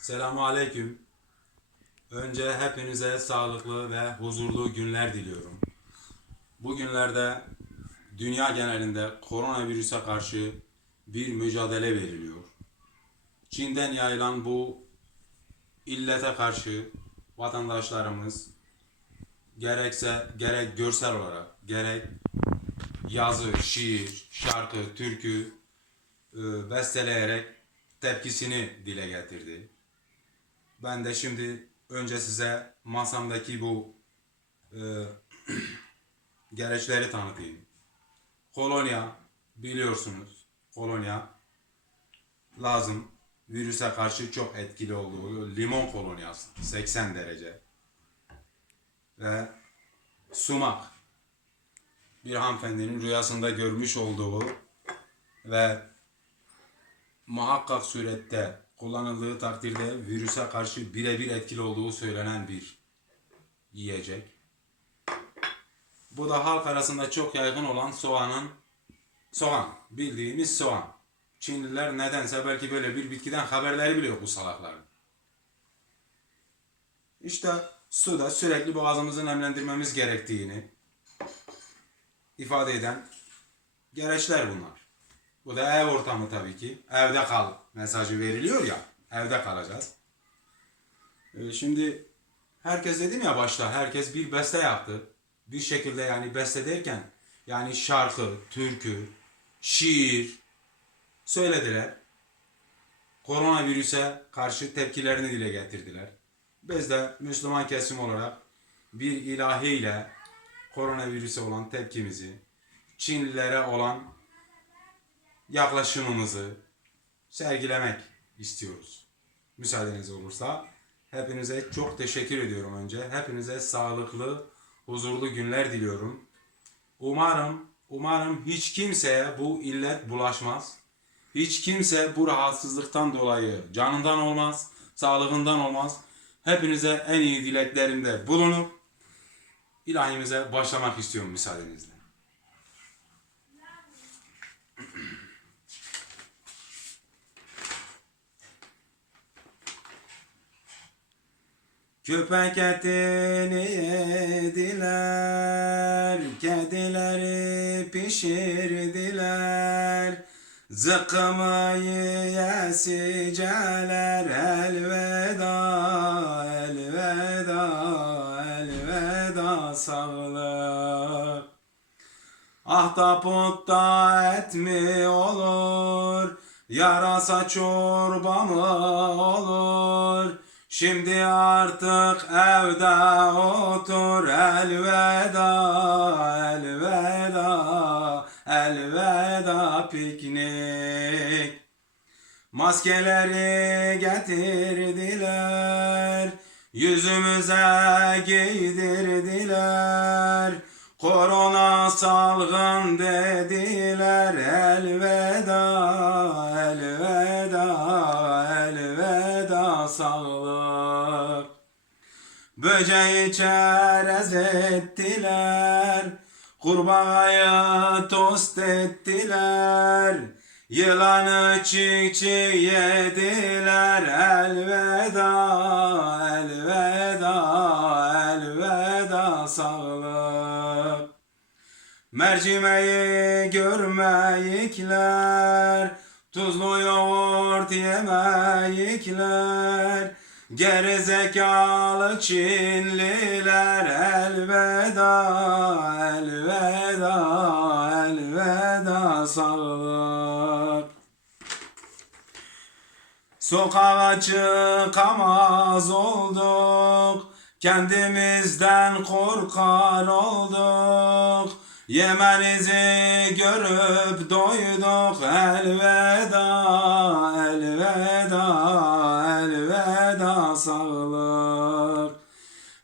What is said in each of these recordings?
Selamun Aleyküm. Önce hepinize sağlıklı ve huzurlu günler diliyorum. Bu günlerde dünya genelinde koronavirüse karşı bir mücadele veriliyor. Çin'den yayılan bu illete karşı vatandaşlarımız gerekse gerek görsel olarak gerek yazı, şiir, şarkı, türkü e, besteleyerek tepkisini dile getirdi. Ben de şimdi önce size masamdaki bu e, gereçleri tanıtayım. Kolonya biliyorsunuz. Kolonya lazım. Virüse karşı çok etkili olduğu limon kolonyası 80 derece. Ve sumak bir hanımefendinin rüyasında görmüş olduğu ve muhakkak surette kullanıldığı takdirde virüse karşı birebir etkili olduğu söylenen bir yiyecek. Bu da halk arasında çok yaygın olan soğanın soğan, bildiğimiz soğan. Çinliler nedense belki böyle bir bitkiden haberleri bile yok bu salakların. İşte suda sürekli boğazımızı nemlendirmemiz gerektiğini ifade eden gereçler bunlar. Bu da ev ortamı tabii ki. Evde kal mesajı veriliyor ya. Evde kalacağız. Ee, şimdi herkes dedim ya başta herkes bir beste yaptı. Bir şekilde yani beste derken yani şarkı, türkü, şiir söylediler. Koronavirüse karşı tepkilerini dile getirdiler. Biz de Müslüman kesim olarak bir ilahiyle koronavirüse olan tepkimizi, Çinlilere olan yaklaşımımızı sergilemek istiyoruz. Müsaadeniz olursa hepinize çok teşekkür ediyorum önce. Hepinize sağlıklı, huzurlu günler diliyorum. Umarım, umarım hiç kimseye bu illet bulaşmaz. Hiç kimse bu rahatsızlıktan dolayı canından olmaz, sağlığından olmaz. Hepinize en iyi dileklerimde bulunup ilahimize başlamak istiyorum müsaadenizle. Köpek etini yediler, kedileri pişirdiler. Zıkkımı yiyesiceler elveda, elveda, elveda sağlık. Ahtaputta et mi olur? Yarasa çorba mı olur? Şimdi artık evde otur elveda, elveda, elveda piknik. Maskeleri getirdiler, yüzümüze giydirdiler. Korona salgın dediler elveda, Böceği çerez ettiler, kurbağayı tost ettiler. Yılanı çiğ çiğ yediler elveda, elveda, elveda sağlık. Mercimeği görmeyikler, tuzlu yoğurt yemeyikler. Gerizekalı Çinliler elveda, elveda, elveda sağlık. Sokağa çıkamaz olduk, kendimizden korkar olduk. Yemenizi görüp doyduk elveda, elveda sağlık.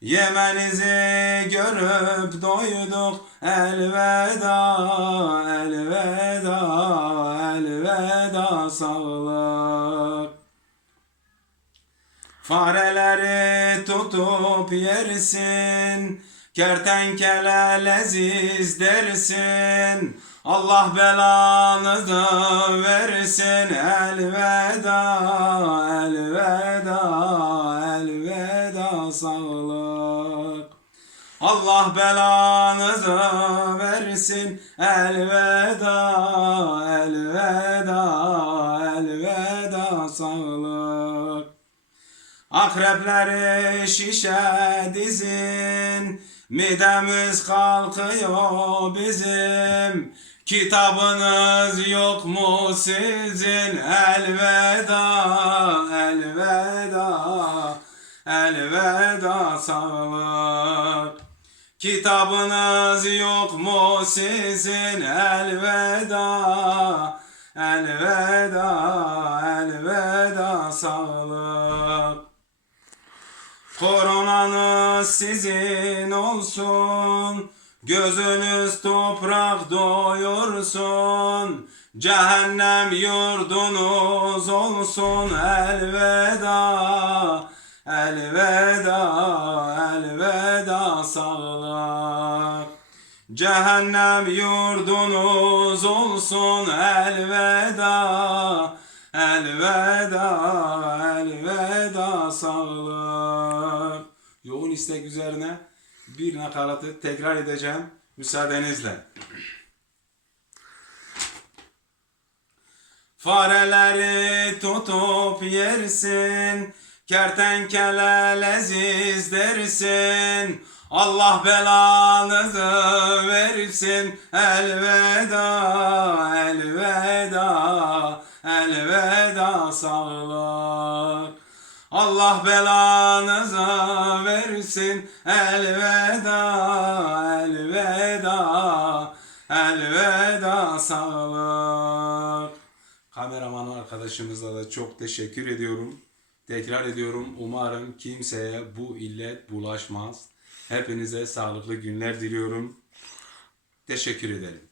Yemenizi görüp doyduk elveda, elveda, elveda sağlık. Fareleri tutup yersin, kertenkele leziz dersin. Allah belanı da versin elveda, belanızı versin. Elveda elveda elveda sağlık. Akrepleri şişe dizin. Midemiz kalkıyor bizim. Kitabınız yok mu sizin? Elveda elveda Elveda sağlık Kitabınız yok mu sizin? Elveda Elveda elveda sağlık. Koronanız sizin olsun Gözünüz toprak doyursun Cehennem yurdunuz olsun. Elveda Elveda sağlık Cehennem yurdunuz olsun elveda Elveda elveda sağlık Yoğun istek üzerine bir nakaratı tekrar edeceğim müsaadenizle. Fareleri tutup yersin, kertenkele leziz dersin. Allah belanızı versin, elveda, elveda, elveda sağlık. Allah belanızı versin, elveda, elveda, elveda sağlık. Kameraman arkadaşımıza da çok teşekkür ediyorum. Tekrar ediyorum umarım kimseye bu illet bulaşmaz. Hepinize sağlıklı günler diliyorum. Teşekkür ederim.